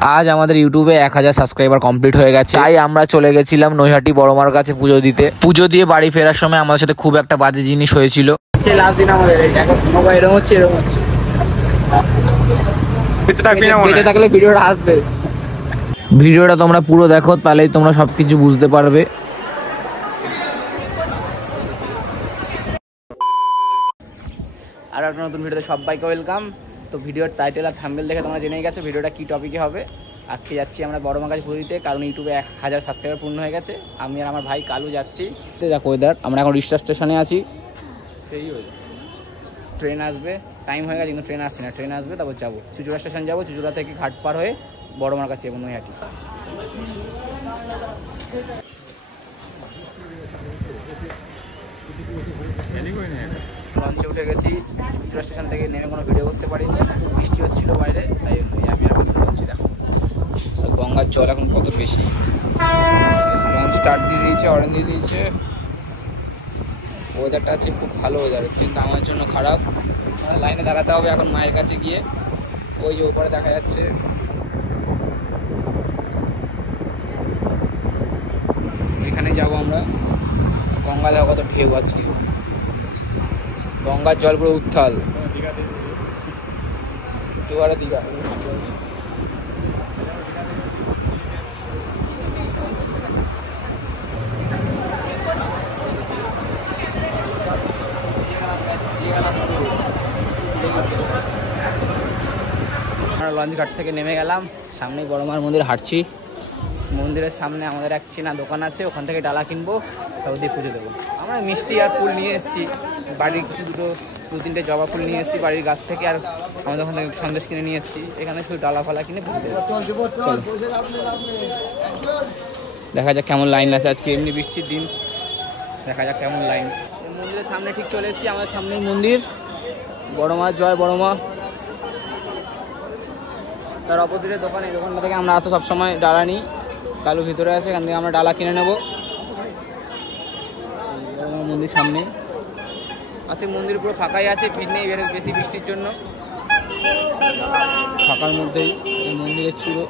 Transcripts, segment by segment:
আজ আমাদের ইউটিউবে 1000 সাবস্ক্রাইবার কমপ্লিট হয়ে গেছে, তাই আমরা চলে গেছিলাম নৈহাটি বড়মার কাছে পুজো দিতে। পুজো দিয়ে বাড়ি ফেরার সময় আমাদের সাথে খুব একটা বাজে জিনিস হয়েছিল। লাস্ট দিন আমাদের এরকম হচ্ছে বেঁচে থাকলে ভিডিওটা আসবে। ভিডিওটা তোমরা পুরো দেখো, তাহলেই তোমরা সবকিছু বুঝতে পারবে। আর একটা নতুন ভিডিওতে সবাইকে ওয়েলকাম। তো ভিডিওর টাইটেল আর থাম্বনেল দেখে তোমরা জেনেই গেছো ভিডিওটা কি টপিকে হবে। আজকে যাচ্ছি আমরা বড়মার কাছে পুজো দিতে, কারণ ইউটিউবে 1000 সাবস্ক্রাইবার পূর্ণ হয়ে গেছে। আমি আর আমার ভাই কালু যাচ্ছি। দেখো ওয়েদার, আমরা এখন রিস্টার স্টেশনে আছি। সেই ওয়েদার, ট্রেন আসবে, টাইম হয়ে গেছে কিন্তু ট্রেন আসছে না। ট্রেন আসবে তারপর যাবো চুচুড়া স্টেশন, যাবো চুচুড়া থেকে ঘাট পার হয়ে বড়মার কাছে এবং নৈহাটি। লঞ্চে উঠে গেছি। চুচুড়া স্টেশন থেকে নেমে কোনো ভিডিও করতে পারিনি, বৃষ্টি হচ্ছিল বাইরে, তাই আমি আর লঞ্চে দেখো গঙ্গার জল এখন কত বেশি। লঞ্চ স্টার্ট দিয়ে দিয়েছে, হর্ন দিয়ে দিয়েছে। ওয়েদারটা আছে খুব ভালো ওয়েদার, কিন্তু আমার জন্য খারাপ। লাইনে দাঁড়াতে হবে এখন মায়ের কাছে গিয়ে। ওই যে উপরে দেখা যাচ্ছে, এখানে যাবো আমরা। গঙ্গা দেখো কত ঢেউ আছে, গঙ্গার জল পুরো উত্তাল। দুয়ারে দীঘা। আমরা লঞ্চ ঘাট থেকে নেমে গেলাম, সামনেই বড়মার মন্দির হাঁটছি। মন্দিরের সামনে আমাদের এক চেনা দোকান আছে, ওখান থেকে ডালা কিনবো, তাও দিয়ে পুজো দেবো। আমরা মিষ্টি আর ফুল নিয়ে এসেছি, বাড়ির কিছু দু তিনটে জবা ফুল নিয়ে এসেছি বাড়ির গাছ থেকে, আর আমাদের ওখান থেকে সন্দেশ কিনে নিয়ে এসেছি। এখানে শুধু ডালা ফালা কিনে পুজো দেবো। দেখা যাক কেমন লাইন আছে আজকে, এমনি বৃষ্টির দিন, দেখা যাক কেমন লাইন। মন্দিরের সামনে ঠিক চলে এসেছি, আমাদের সামনেই মন্দির। বড়মা, জয় বড়মা। তার অপোজিটের দোকান, এই দোকানটা থেকে আমরা আসতে সবসময় ডালা নিই। কালু ভিতরে আছে, এখান থেকে আমরা ডালা কিনে নেবো। মন্দির সামনে আছে, মন্দির পুরো ফাঁকাই আছে, ভিড় নেই বেশি বৃষ্টির জন্য। ফাঁকার মধ্যেই এই মন্দিরের চূড়ো।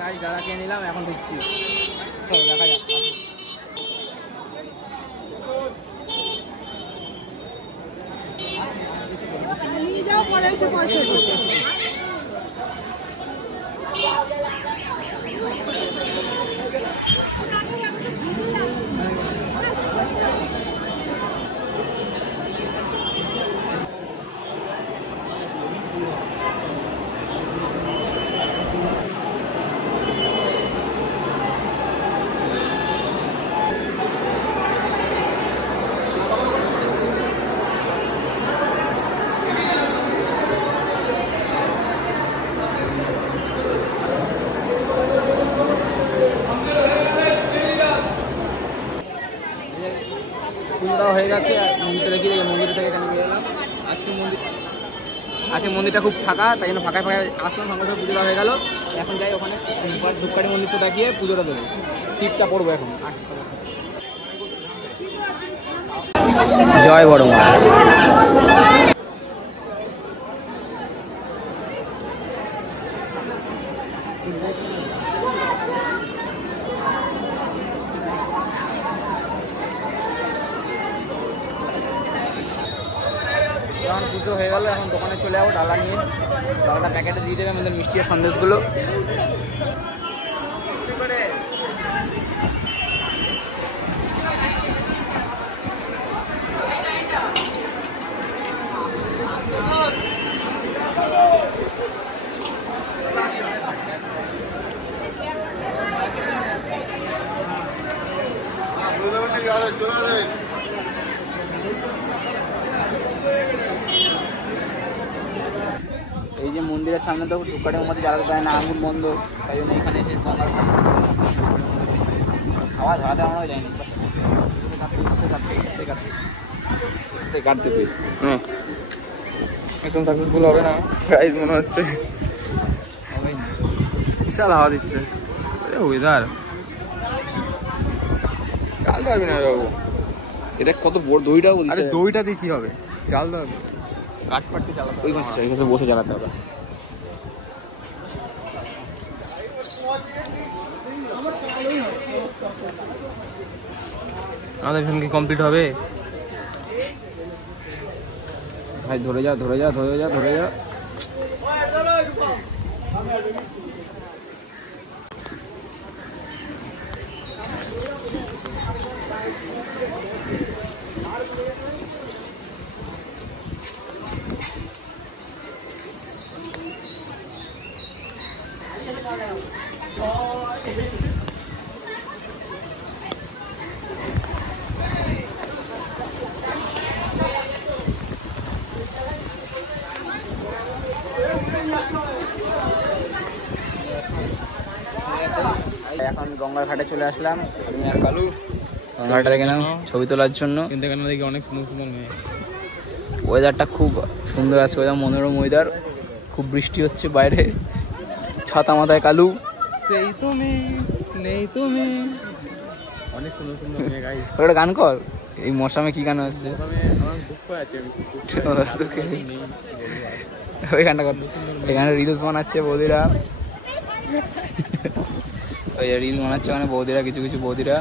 গাড়ি ডালা কিনে নিলাম, এখন ঢুকছি। চলো দেখা যাক। নিয়ে যাও, পরে এসে পয়সা পুজোটাও হয়ে গেছে। মন্দিরটা দেখি, মন্দির থেকে এখানে বেরোলাম। আজকে মন্দিরটা খুব ফাঁকা, তাই জন্য ফাঁকায় আসলাম। সঙ্গে সঙ্গে পুজোটা হয়ে গেল। এখন যাই ওখানে ধূপকাঠি মন্দিরটা দেখিয়ে পুজোটা দেবো। টিপটা পড়বো এখন। জয় বড়মা। এখন পুজো হয়ে গেল, এখন দোকানে চলে যাবো ডালা নিয়ে। ডালাটা প্যাকেটে দিয়ে দেবে আমাদের মিষ্টি আর সন্দেশগুলো। এই যে মন্দিরের সামনে তো ধূপকাঠির মধ্যে জ্বালাতে দেয় না, আগুন বন্ধ, তাই জন্য এখানে এসে গঙ্গার আওয়াজ হারাতে আমারও যায়নি। কাটতে হ্যাঁ, মিশন সাকসেসফুল হবে না গাইজ মনে হচ্ছে। বিশাল হাওয়া দিচ্ছে। ওয়েদার কাল পারবি না বাবু, এটা কত বড় দইটাও আরে দইটা দিয়ে কি হবে? চাল দাও, কাঠপাট্টি চালাতে ওই পাশে বসে চালাতে হবে। আমাদের এখানে কি কমপ্লিট হবে? ভাই ধরে যা ধরে যা ধরে যা ধরে যা। এখন গঙ্গার ঘাটে চলে আসলাম, আমি আর কালু গঙ্গার ঘাটে দেখে নাও ছবি তোলার জন্য। কিন্তু এখানে দেখি অনেক সুন্দর সুন্দর মেয়ে। ওয়েদারটা খুব সুন্দর আছে, ওয়েদার মনোরম ওয়েদার, খুব বৃষ্টি হচ্ছে বাইরে, ছাতা মাথায় কালু। সেই তুমি নেই তুমি, অনেক সুন্দর সুন্দর মেয়ে গাই। ওটা গান কর, এই মৌসুমে কি গান হচ্ছে? ওই গানটা কর, এখানে রিলস বানাচ্ছে বৌদিরা, ওই রিল বানাচ্ছে মানে বৌদিরা, কিছু কিছু বৌদিরা।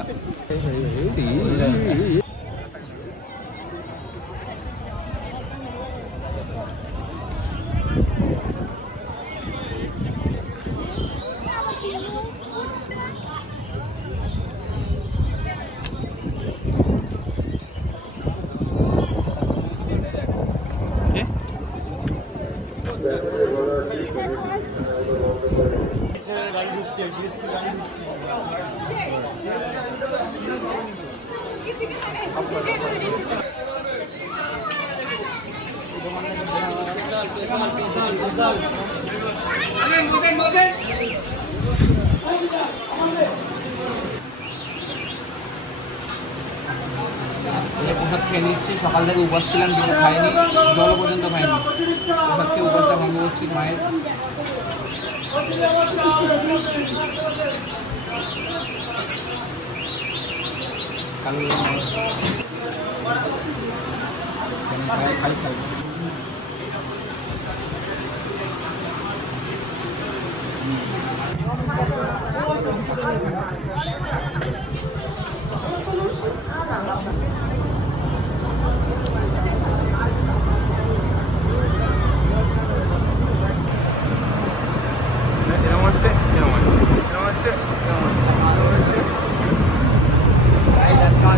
প্রসাদ খেয়ে নিচ্ছি, সকাল থেকে উপাস ছিলাম, কিছু খাইনি, জলও পর্যন্ত খাইনি। প্রসাদ খেয়ে উপাসটা ভঙ্গ করছি মায়ের। খাই খাই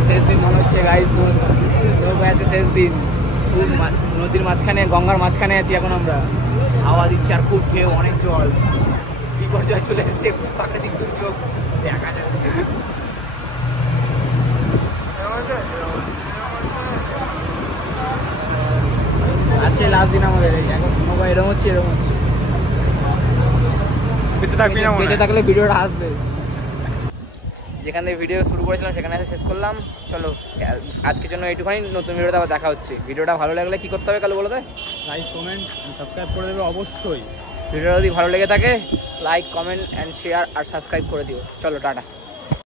শেষ দিন মনে হচ্ছে গাইজ, আছে শেষ দিন। খুব নদীর মাঝখানে, গঙ্গার মাঝখানে আছি এখন আমরা, হাওয়া দিচ্ছে আর খুব ঢেউ, অনেক জল, বিপর্যয় চলে এসছে, প্রাকৃতিক দুর্যোগ দেখা যায়। আজকে লাস্ট দিন আমাদের, এখন এরকম হচ্ছে এরকম হচ্ছে। বেঁচে থাকলে ভিডিওটা আসবে। যেখান থেকে ভিডিও শুরু করেছিলাম সেখানে এসে শেষ করলাম। চলো আজকের জন্য এইটুখানি, নতুন ভিডিওতে আবার দেখা হচ্ছে। ভিডিওটা ভালো লাগলে কি করতে হবে কালু বলো তো? লাইক কমেন্ট সাবস্ক্রাইব করে দেবে অবশ্যই। ভিডিওটা যদি ভালো লেগে থাকে লাইক কমেন্ট অ্যান্ড শেয়ার আর সাবস্ক্রাইব করে দিও। চলো টাটা।